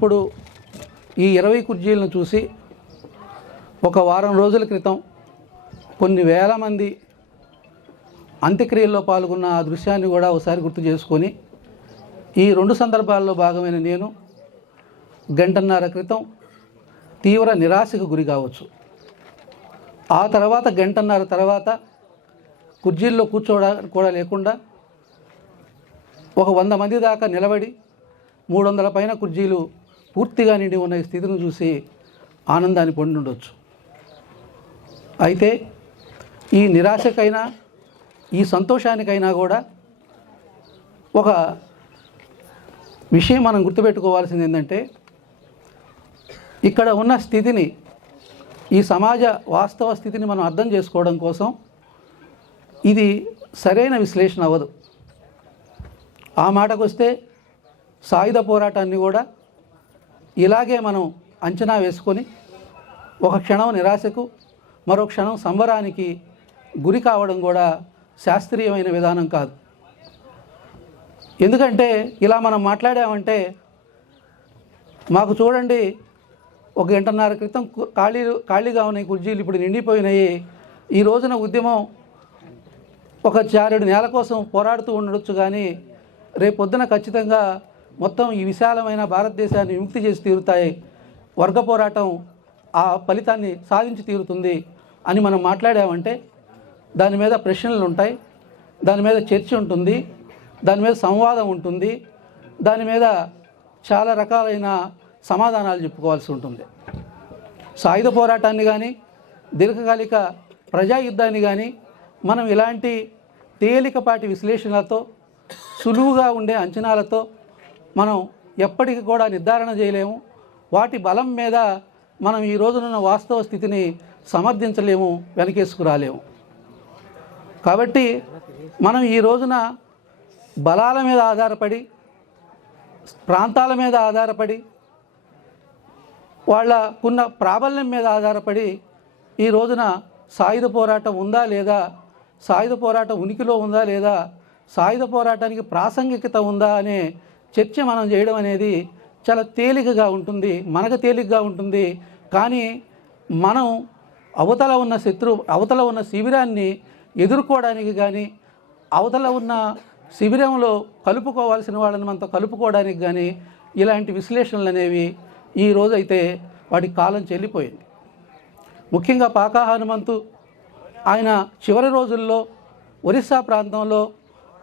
ఇప్పుడు ఈ 20 కుర్చీలను చూసి ఒక వారం రోజుల క్రితం కొన్ని వేల మంది అంత్యక్రియల్లో పాల్గొన్న ఆ దృశ్యాన్ని కూడా ఒకసారి గుర్తు చేసుకొని ఈ 2 సందర్భాల్లో భాగమైన నేను గంటన్నర క్రితం తీవ్ర నిరాశకు గురి కావచ్చు. ఆ తర్వాత గంటన్నర తర్వాత కుర్చీల్లో కూర్చోవడానికి కూడా లేకుండా ఒక 100 మంది దాకా నిలబడి 300 పైన కుర్చీలు పూర్తిగా నిండి ఉన్న ఈ స్థితిని చూసి ఆనందాన్ని పొంది ఉండొచ్చు. అయితే ఈ నిరాశకైనా ఈ సంతోషానికైనా కూడా ఒక విషయం మనం గుర్తుపెట్టుకోవాల్సింది ఏంటంటే, ఇక్కడ ఉన్న స్థితిని, ఈ సమాజ వాస్తవ స్థితిని మనం అర్థం చేసుకోవడం కోసం ఇది సరైన విశ్లేషణ అవ్వదు. ఆ మాటకు వస్తే సాయుధ పోరాటాన్ని కూడా ఇలాగే మనం అంచనా వేసుకొని ఒక క్షణం నిరాశకు మరో క్షణం సంబరానికి గురి కావడం కూడా శాస్త్రీయమైన విధానం కాదు. ఎందుకంటే ఇలా మనం మాట్లాడామంటే, మాకు చూడండి ఒక గంటన్నర క్రితం ఖాళీగా ఉన్న కుర్చీలు ఇప్పుడు నిండిపోయినాయి, ఈ రోజున ఉద్యమం ఒక 4 నెలల కోసం పోరాడుతూ ఉండొచ్చు, కానీ రేపొద్దున ఖచ్చితంగా మొత్తం ఈ విశాలమైన భారతదేశాన్ని విముక్తి చేసి తీరుతాయి, వర్గ పోరాటం ఆ ఫలితాన్ని సాధించి తీరుతుంది అని మనం మాట్లాడామంటే దాని మీద ప్రశ్నలు ఉంటాయి, దాని మీద చర్చ ఉంటుంది, దాని మీద సంవాదం ఉంటుంది, దాని మీద చాలా రకాలైన సమాధానాలు చెప్పుకోవాల్సి ఉంటుంది. సాయుధ పోరాటాన్ని కానీ దీర్ఘకాలిక ప్రజాయుద్ధాన్ని కానీ మనం ఇలాంటి తేలికపాటి విశ్లేషణలతో, సులువుగా ఉండే అంచనాలతో మనం ఎప్పటికీ కూడా నిర్ధారణ చేయలేము. వాటి బలం మీద మనం ఈ రోజునున్న వాస్తవ స్థితిని సమర్థించలేము, వెనకేసుకురాలేము. కాబట్టి మనం ఈ రోజున బలాల మీద ఆధారపడి, ప్రాంతాల మీద ఆధారపడి, వాళ్ళకున్న ప్రాబల్యం మీద ఆధారపడి ఈ రోజున సాయుధ పోరాటం ఉందా లేదా, సాయుధ పోరాటం ఉనికిలో ఉందా లేదా, సాయుధ పోరాటానికి ప్రాసంగికత ఉందా అనే చర్చ మనం చేయడం అనేది చాలా తేలికగా ఉంటుంది, మనకు తేలికగా ఉంటుంది. కానీ మనం అవతల ఉన్న శిబిరాన్ని ఎదుర్కోవడానికి కానీ, అవతల ఉన్న శిబిరంలో కలుపుకోవాల్సిన వాళ్ళని మనతో కలుపుకోవడానికి కానీ ఇలాంటి విశ్లేషణలు అనేవి ఈ రోజైతే వాటి కాలం చెల్లిపోయింది. ముఖ్యంగా పాకా హనుమంతు ఆయన చివరి రోజుల్లో ఒరిస్సా ప్రాంతంలో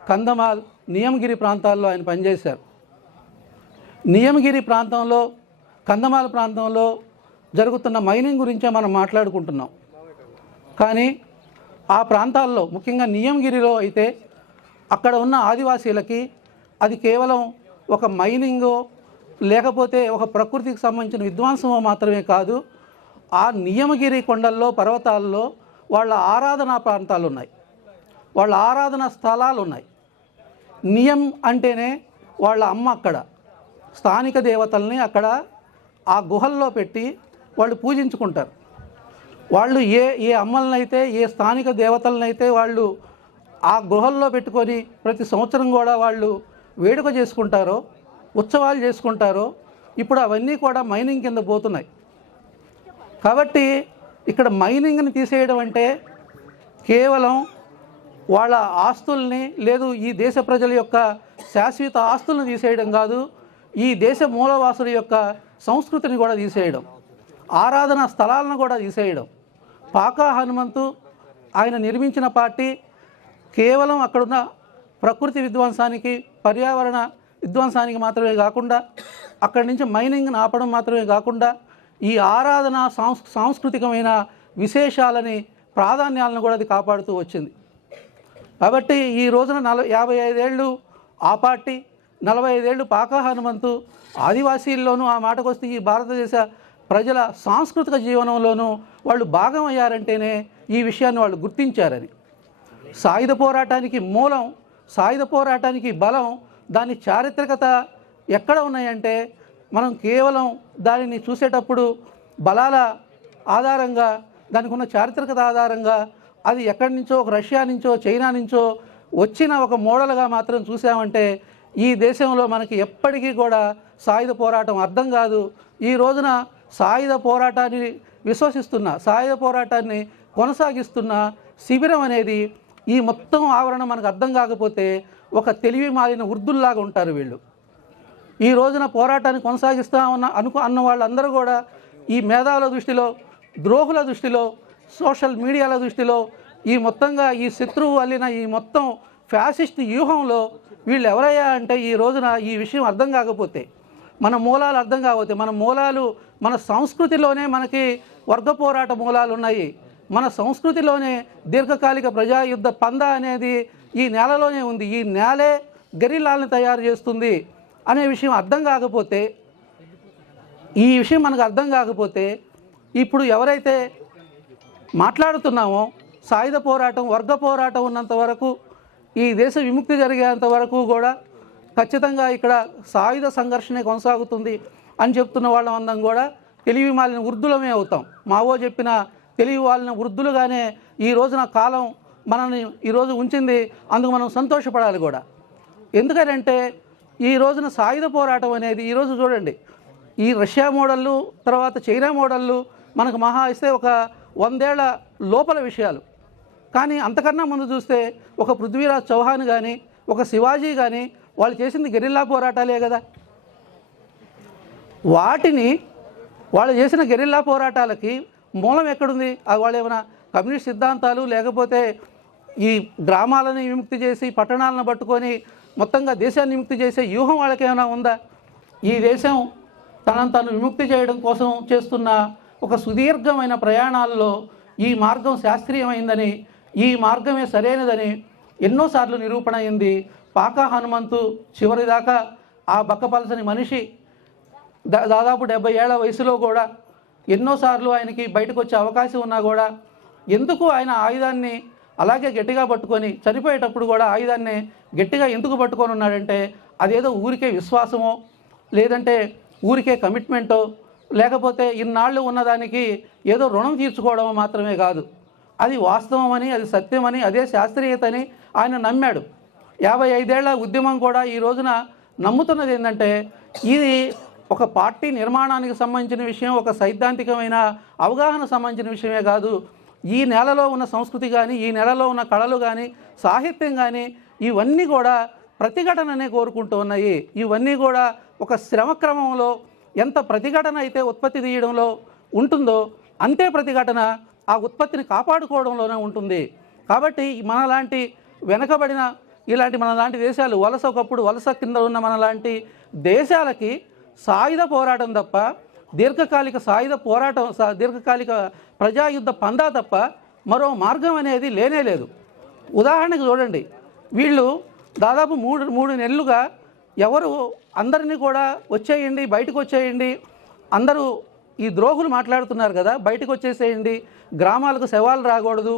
కంధమాల్, నియమగిరి ప్రాంతాల్లో ఆయన పనిచేశారు. నియమగిరి ప్రాంతంలో, కంధమాల్ ప్రాంతంలో జరుగుతున్న మైనింగ్ గురించే మనం మాట్లాడుకుంటున్నాం. కానీ ఆ ప్రాంతాల్లో, ముఖ్యంగా నియమగిరిలో అయితే అక్కడ ఉన్న ఆదివాసీలకి అది కేవలం ఒక మైనింగో లేకపోతే ఒక ప్రకృతికి సంబంధించిన విధ్వంసమో మాత్రమే కాదు, ఆ నియమగిరి కొండల్లో, పర్వతాల్లో వాళ్ళ ఆరాధనా ప్రాంతాలు ఉన్నాయి, వాళ్ళ ఆరాధనా స్థలాలు ఉన్నాయి. నియం అంటేనే వాళ్ళ అమ్మ, అక్కడ స్థానిక దేవతల్ని అక్కడ ఆ గుహల్లో పెట్టి వాళ్ళు పూజించుకుంటారు. వాళ్ళు ఏ అమ్మలనైతే, ఏ స్థానిక దేవతలనైతే వాళ్ళు ఆ గుహల్లో పెట్టుకొని ప్రతి సంవత్సరం కూడా వాళ్ళు వేడుక చేసుకుంటారో, ఉత్సవాలు చేసుకుంటారో, ఇప్పుడు అవన్నీ కూడా మైనింగ్ కింద పోతున్నాయి. కాబట్టి ఇక్కడ మైనింగ్ని తీసేయడం అంటే కేవలం వాళ్ళ ఆస్తుల్ని, లేదు ఈ దేశ ప్రజల యొక్క శాశ్వత ఆస్తులను తీసేయడం కాదు, ఈ దేశ మూలవాసుల యొక్క సంస్కృతిని కూడా తీసేయడం, ఆరాధనా స్థలాలను కూడా తీసేయడం. పాకా హనుమంతు ఆయన నిర్మించిన పార్టీ కేవలం అక్కడున్న ప్రకృతి విధ్వంసానికి, పర్యావరణ విధ్వంసానికి మాత్రమే కాకుండా, అక్కడి నుంచి మైనింగ్ని ఆపడం మాత్రమే కాకుండా, ఈ ఆరాధన సాంస్కృతికమైన విశేషాలని, ప్రాధాన్యాలను కూడా అది కాపాడుతూ వచ్చింది. కాబట్టి ఈ రోజున 55 ఏళ్ళు ఆ పార్టీ, 45 ఏళ్ళు పాకా హనుమంతు ఆదివాసీల్లోనూ, ఆ మాటకు వస్తే ఈ భారతదేశ ప్రజల సాంస్కృతిక జీవనంలోనూ వాళ్ళు భాగం అయ్యారంటేనే ఈ విషయాన్ని వాళ్ళు గుర్తించారని. సాయుధ పోరాటానికి మూలం, సాయుధ పోరాటానికి బలం, దాని చారిత్రకత ఎక్కడ ఉన్నాయంటే, మనం కేవలం దానిని చూసేటప్పుడు బలాల ఆధారంగా, దానికి ఉన్న చారిత్రకత ఆధారంగా అది ఎక్కడి నుంచో, ఒక రష్యా నుంచో చైనా నుంచో వచ్చిన ఒక మోడల్గా మాత్రం చూసామంటే ఈ దేశంలో మనకి ఎప్పటికీ కూడా సాయుధ పోరాటం అర్థం కాదు. ఈ రోజున సాయుధ పోరాటాన్ని విశ్వసిస్తున్న, సాయుధ పోరాటాన్ని కొనసాగిస్తున్న శిబిరం అనేది ఈ మొత్తం ఆవరణ మనకు అర్థం కాకపోతే ఒక తెలివి మాలిన వృద్ధుల్లాగా ఉంటారు వీళ్ళు. ఈ రోజున పోరాటాన్ని కొనసాగిస్తా అన్న వాళ్ళందరూ కూడా ఈ మేధావుల దృష్టిలో, ద్రోహుల దృష్టిలో, సోషల్ మీడియాల దృష్టిలో, ఈ మొత్తంగా ఈ శత్రువు అల్లిన ఈ మొత్తం ఫ్యాసిస్ట్ వ్యూహంలో వీళ్ళు ఎవరయ్యా అంటే ఈ రోజున ఈ విషయం అర్థం కాకపోతే, మన మూలాలు అర్థం కాకపోతే, మన మూలాలు మన సంస్కృతిలోనే మనకి వర్గ పోరాట మూలాలు ఉన్నాయి. మన సంస్కృతిలోనే దీర్ఘకాలిక ప్రజాయుద్ధ పందా అనేది ఈ నేలలోనే ఉంది. ఈ నేలే గెరిల్లాలను తయారు చేస్తుంది అనే విషయం అర్థం కాకపోతే, ఈ విషయం మనకు అర్థం కాకపోతే ఇప్పుడు ఎవరైతే మాట్లాడుతున్నామో సాయుధ పోరాటం, వర్గ పోరాటం ఉన్నంత వరకు, ఈ దేశ విముక్తి జరిగేంత వరకు కూడా ఖచ్చితంగా ఇక్కడ సాయుధ సంఘర్షణ కొనసాగుతుంది అని చెప్తున్న వాళ్ళం అందరం కూడా తెలివి మాలిన వృద్ధులమే అవుతాం. మావో చెప్పిన తెలివి మాలిన వృద్ధులుగానే ఈ రోజున కాలం మనల్ని ఈరోజు ఉంచింది. అందుకు మనం సంతోషపడాలి కూడా. ఎందుకంటే ఈ రోజున సాయుధ పోరాటం అనేది ఈరోజు చూడండి, ఈ రష్యా మోడళ్ళు, తర్వాత చైనా మోడళ్ళు మనకు మహా ఇస్తే ఒక 100 ఏళ్ల లోపల విషయాలు. కానీ అంతకన్నా ముందు చూస్తే ఒక పృథ్వీరాజ్ చౌహాన్ కానీ, ఒక శివాజీ కానీ వాళ్ళు చేసింది గెరిల్లా పోరాటాలే కదా. వాళ్ళు చేసిన గెరిల్లా పోరాటాలకి మూలం ఎక్కడుంది? వాళ్ళు ఏమైనా కమ్యూనిస్ట్ సిద్ధాంతాలు, లేకపోతే ఈ గ్రామాలను విముక్తి చేసి పట్టణాలను పట్టుకొని మొత్తంగా దేశాన్ని విముక్తి చేసే వ్యూహం వాళ్ళకి ఏమైనా ఉందా? ఈ దేశం తనను తాను విముక్తి చేయడం కోసం చేస్తున్న ఒక సుదీర్ఘమైన ప్రయాణాల్లో ఈ మార్గం శాస్త్రీయమైందని, ఈ మార్గమే సరైనదని ఎన్నోసార్లు నిరూపణ అయింది. పాకా హనుమంతు చివరిదాకా ఆ బక్కపలసని మనిషి దాదాపు 70 ఏళ్ల వయసులో కూడా ఎన్నోసార్లు ఆయనకి బయటకు వచ్చే అవకాశం ఉన్నా కూడా ఎందుకు ఆయన ఆయుధాన్ని అలాగే గట్టిగా పట్టుకొని చనిపోయేటప్పుడు కూడా ఆయుధాన్ని గట్టిగా ఎందుకు పట్టుకొని ఉన్నాడంటే అదేదో ఊరికే విశ్వాసమో, లేదంటే ఊరికే కమిట్మెంటో, లేకపోతే ఇన్నాళ్ళు ఉన్నదానికి ఏదో రుణం తీర్చుకోవడం మాత్రమే కాదు. అది వాస్తవమని, అది సత్యమని, అదే శాస్త్రీయతని ఆయన నమ్మాడు. 55 ఏళ్ల ఉద్యమం కూడా ఈ రోజున నమ్ముతున్నది ఏంటంటే ఇది ఒక పార్టీ నిర్మాణానికి సంబంధించిన విషయం, ఒక సైద్ధాంతికమైన అవగాహన సంబంధించిన విషయమే కాదు. ఈ నేలలో ఉన్న సంస్కృతి కానీ, ఈ నేలలో ఉన్న కళలు కానీ, సాహిత్యం కానీ ఇవన్నీ కూడా ప్రతిఘటననే కోరుకుంటూ ఉన్నాయి. ఇవన్నీ కూడా ఒక శ్రమక్రమంలో ఎంత ప్రతిఘటన అయితే ఉత్పత్తి తీయడంలో ఉంటుందో అంతే ప్రతిఘటన ఆ ఉత్పత్తిని కాపాడుకోవడంలోనే ఉంటుంది. కాబట్టి మనలాంటి వెనకబడిన మనలాంటి దేశాలు, ఒకప్పుడు వలస కింద ఉన్న మనలాంటి దేశాలకి సాయుధ పోరాటం తప్ప, దీర్ఘకాలిక ప్రజాయుద్ధ పందా తప్ప మరో మార్గం అనేది లేనే లేదు. ఉదాహరణకు చూడండి, వీళ్ళు దాదాపు మూడు నెలలుగా ఎవరు అందరినీ కూడా వచ్చేయండి, బయటకు వచ్చేయండి, అందరూ ఈ ద్రోహులు మాట్లాడుతున్నారు కదా, బయటకు వచ్చేసేయండి, గ్రామాలకు శవాలు రాకూడదు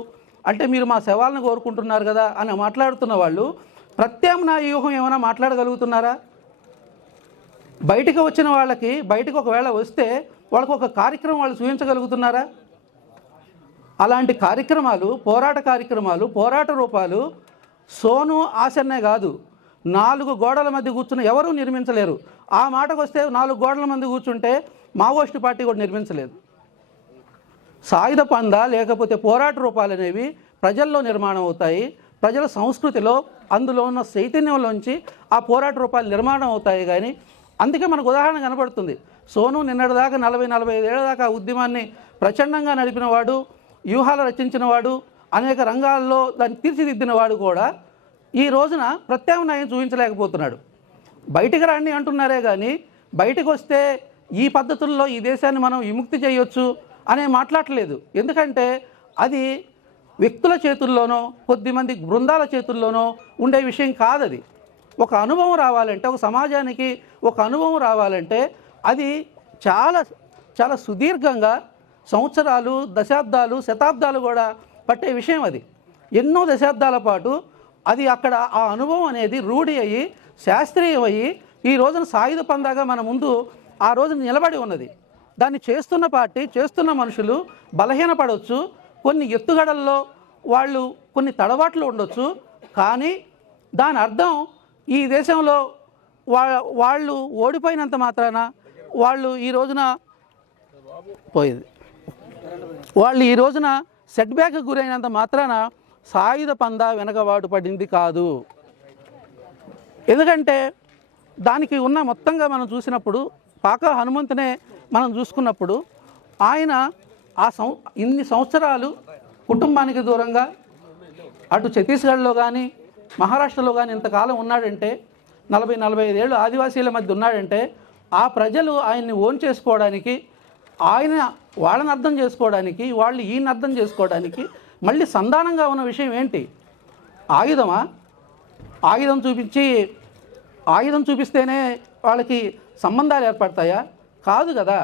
అంటే మీరు మా శవాలను కోరుకుంటున్నారు కదా అని మాట్లాడుతున్న వాళ్ళు ప్రత్యామ్నాయ వ్యూహం ఏమైనా మాట్లాడగలుగుతున్నారా? బయటకు వచ్చిన వాళ్ళకి, బయటకు ఒకవేళ వస్తే వాళ్ళకు ఒక కార్యక్రమం వాళ్ళు చూపించగలుగుతున్నారా? అలాంటి కార్యక్రమాలు, పోరాట రూపాలు సోను ఆసన్నే కాదు, 4 గోడల మధ్య కూర్చుని ఎవరూ నిర్మించలేరు. ఆ మాటకు వస్తే 4 గోడల మధ్య కూర్చుంటే మావోయిస్టు పార్టీ కూడా నిర్మించలేదు. సాయుధ పందా లేకపోతే పోరాట రూపాలు అనేవి ప్రజల్లో నిర్మాణం అవుతాయి. ప్రజల సంస్కృతిలో అందులో ఉన్న చైతన్యంలోంచి ఆ పోరాట రూపాలు నిర్మాణం అవుతాయి. కానీ అందుకే మనకు ఉదాహరణ కనబడుతుంది. సోను నిన్నటిదాకా 40-45 ఏళ్ల దాకా ఉద్యమాన్ని ప్రచండంగా నడిపినవాడు, వ్యూహాలు రచించినవాడు, అనేక రంగాల్లో దాన్ని తీర్చిదిద్దినవాడు కూడా ఈ రోజున ప్రత్యామ్నాయం చూపించలేకపోతున్నాడు. బయటికి రండి అంటున్నారే కానీ బయటకు వస్తే ఈ పద్ధతుల్లో ఈ దేశాన్ని మనం విముక్తి చేయొచ్చు అనే మాట్లాడలేదు. ఎందుకంటే అది వ్యక్తుల చేతుల్లోనో, కొద్దిమంది బృందాల చేతుల్లోనో ఉండే విషయం కాదది. ఒక అనుభవం రావాలంటే, ఒక సమాజానికి ఒక అనుభవం రావాలంటే అది చాలా చాలా సుదీర్ఘంగా సంవత్సరాలు, దశాబ్దాలు, శతాబ్దాలు కూడా పట్టే విషయం. అది ఎన్నో దశాబ్దాల పాటు అది అక్కడ ఆ అనుభవం అనేది రూఢి అయ్యి శాస్త్రీయమయ్యి ఈ రోజున సాయుధ పందాగా మన ముందు ఆ రోజు నిలబడి ఉన్నది. దాన్ని చేస్తున్న పార్టీ, చేస్తున్న మనుషులు బలహీనపడవచ్చు, కొన్ని ఎత్తుగడల్లో వాళ్ళు కొన్ని తడబాట్లు ఉండొచ్చు. కానీ దాని అర్థం ఈ దేశంలో వాళ్ళు ఓడిపోయినంత మాత్రాన వాళ్ళు ఈ రోజున పోయేది వాళ్ళు ఈ రోజున సెట్ బ్యాక్ గురైనంత మాత్రాన సాయుధ పందా వెనకబాటు పడింది కాదు. ఎందుకంటే దానికి ఉన్న మొత్తంగా మనం చూసినప్పుడు పాకా హనుమంతునే మనం చూసుకున్నప్పుడు ఆయన ఇన్ని సంవత్సరాలు కుటుంబానికి దూరంగా అటు ఛత్తీస్గఢ్లో కానీ మహారాష్ట్రలో కానీ ఇంతకాలం ఉన్నాడంటే 40-45 ఏళ్ళు ఆదివాసీల మధ్య ఉన్నాడంటే ఆ ప్రజలు ఆయన్ని ఓన్ చేసుకోవడానికి వాళ్ళని అర్థం చేసుకోవడానికి వాళ్ళు ఈయన అర్థం చేసుకోవడానికి మళ్ళీ సంధానంగా ఉన్న విషయం ఏంటి? ఆయుధమా? ఆయుధం చూపిస్తేనే వాళ్ళకి సంబంధాలు ఏర్పడతాయా? కాదు కదా.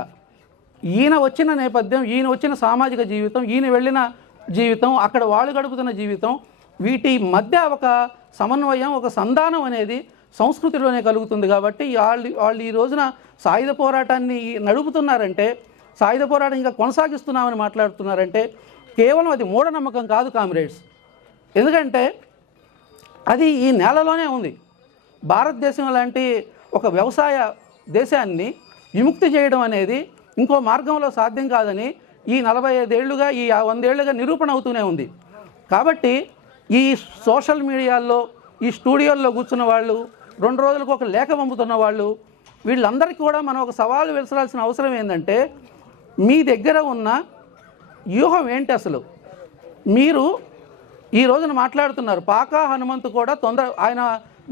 ఈయన వచ్చిన నేపథ్యం, ఈయన వచ్చిన సామాజిక జీవితం, ఈయన వెళ్ళిన జీవితం, అక్కడ వాళ్ళు గడుపుతున్న జీవితం, వీటి మధ్య ఒక సమన్వయం, ఒక సంధానం అనేది సంస్కృతిలోనే కలుగుతుంది. కాబట్టి వాళ్ళు ఈ రోజున సాయుధ పోరాటాన్ని నడుపుతున్నారంటే, సాయుధ పోరాటం ఇంకా కొనసాగిస్తున్నామని మాట్లాడుతున్నారంటే కేవలం అది మూఢనమ్మకం కాదు కామ్రేడ్స్. ఎందుకంటే అది ఈ నేలలోనే ఉంది. భారతదేశం లాంటి ఒక వ్యవసాయ దేశాన్ని విముక్తి చేయడం అనేది ఇంకో మార్గంలో సాధ్యం కాదని ఈ 45 ఏళ్ళుగా, ఈ 100 ఏళ్ళుగా నిరూపణ అవుతూనే ఉంది. కాబట్టి ఈ సోషల్ మీడియాల్లో, ఈ స్టూడియోల్లో కూర్చున్న వాళ్ళు, 2 రోజులకు ఒక లేఖ పంపుతున్న వాళ్ళు, వీళ్ళందరికీ కూడా మనం ఒక సవాలు విసరాల్సిన అవసరం ఏంటంటే, మీ దగ్గర ఉన్న వ్యూహం ఏంటి అసలు? మీరు ఈ రోజున మాట్లాడుతున్నారు పాకా హనుమంతు కూడా ఆయన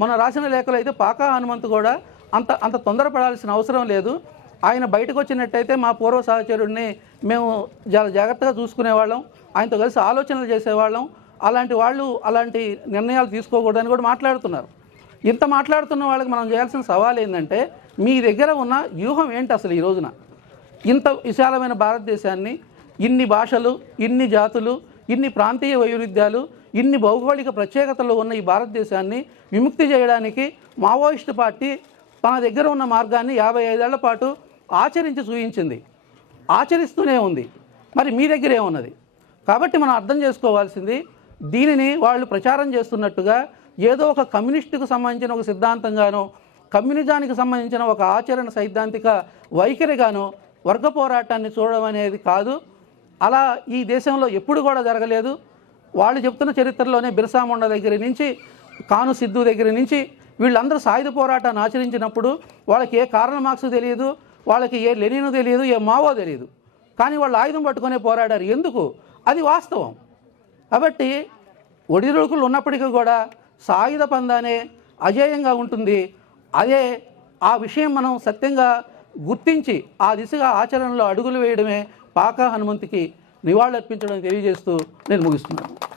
మన రాసిన లేఖలో అయితే పాకా హనుమంతు కూడా అంత తొందరపడాల్సిన అవసరం లేదు. ఆయన బయటకు వచ్చినట్టయితే మా పూర్వ సహచరుడిని మేము జాగ్రత్తగా చూసుకునేవాళ్ళం, ఆయనతో కలిసి ఆలోచనలు చేసేవాళ్ళం, అలాంటి నిర్ణయాలు తీసుకోకూడదని కూడా మాట్లాడుతున్నారు. ఇంత మాట్లాడుతున్న వాళ్ళకి మనం చేయాల్సిన సవాల్ ఏంటంటే, మీ దగ్గర ఉన్న వ్యూహం ఏంటి అసలు? ఈ రోజున ఇంత విశాలమైన భారతదేశాన్ని, ఇన్ని భాషలు, ఇన్ని జాతులు, ఇన్ని ప్రాంతీయ వైరుధ్యాలు, ఇన్ని భౌగోళిక ప్రత్యేకతలు ఉన్న ఈ భారతదేశాన్ని విముక్తి చేయడానికి మావోయిస్టు పార్టీ తన దగ్గర ఉన్న మార్గాన్ని 55 ఏళ్ల పాటు ఆచరించి చూపించింది, ఆచరిస్తూనే ఉంది. మరి మీ దగ్గర ఏమున్నది? కాబట్టి మనం అర్థం చేసుకోవాల్సింది, దీనిని వాళ్ళు ప్రచారం చేస్తున్నట్టుగా ఏదో ఒక కమ్యూనిస్టుకు సంబంధించిన ఒక సిద్ధాంతంగానో, కమ్యూనిజానికి సంబంధించిన ఒక ఆచరణ సైద్ధాంతిక వైఖరిగానో వర్గ పోరాటాన్ని చూడడం అనేది కాదు. అలా ఈ దేశంలో ఎప్పుడు కూడా జరగలేదు. వాళ్ళు చెప్తున్న చరిత్రలోనే బిర్సా ముండా దగ్గర నుంచి, కాను సిద్ధు దగ్గర నుంచి వీళ్ళందరూ సాయుధ పోరాటాన్ని ఆచరించినప్పుడు వాళ్ళకి ఏ కార్ల్ మార్క్స్ తెలియదు, వాళ్ళకి ఏ లెనిన్ తెలియదు, ఏ మావో తెలియదు, కానీ వాళ్ళు ఆయుధం పట్టుకునే పోరాడారు. ఎందుకు? అది వాస్తవం. కాబట్టి ఒడిదుడుకులు ఉన్నప్పటికీ కూడా సాయుధ పందానే అజేయంగా ఉంటుంది. ఆ విషయం మనం సత్యంగా గుర్తించి ఆ దిశగా ఆచరణలో అడుగులు వేయడమే పాకా హనుమంతుకి నివాళులర్పించడం తెలియజేస్తూ నేను ముగిస్తున్నాను.